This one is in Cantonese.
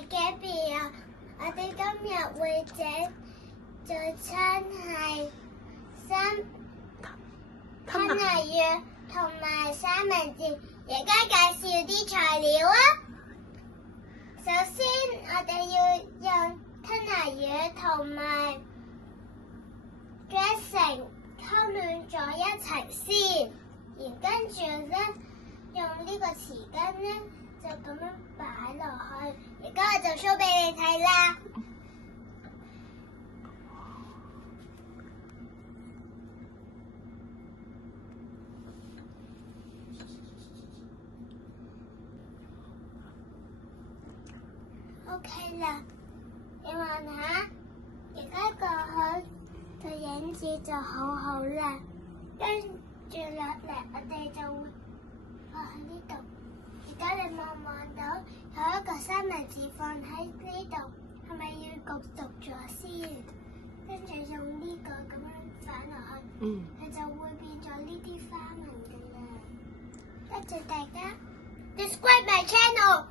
係 Gabby 啊！我哋今日會整早餐係吞拿魚同埋三文治。而家介紹啲材料啊！首先我哋要用吞拿魚同埋 dressing 溝暖咗一齊先，然跟住咧用呢個匙羹咧就咁樣擺落去。而家我就 show 俾你睇啦。OK 啦，你望下，而家過去個影子就好好啦。跟住落嚟，我哋就會放喺呢度。而家你望到有一個三文治放喺呢度，係咪要焗熟咗先？跟住用呢個咁樣反落去，佢就會變咗呢啲花紋㗎啦。多謝大家 ，subscribe my channel。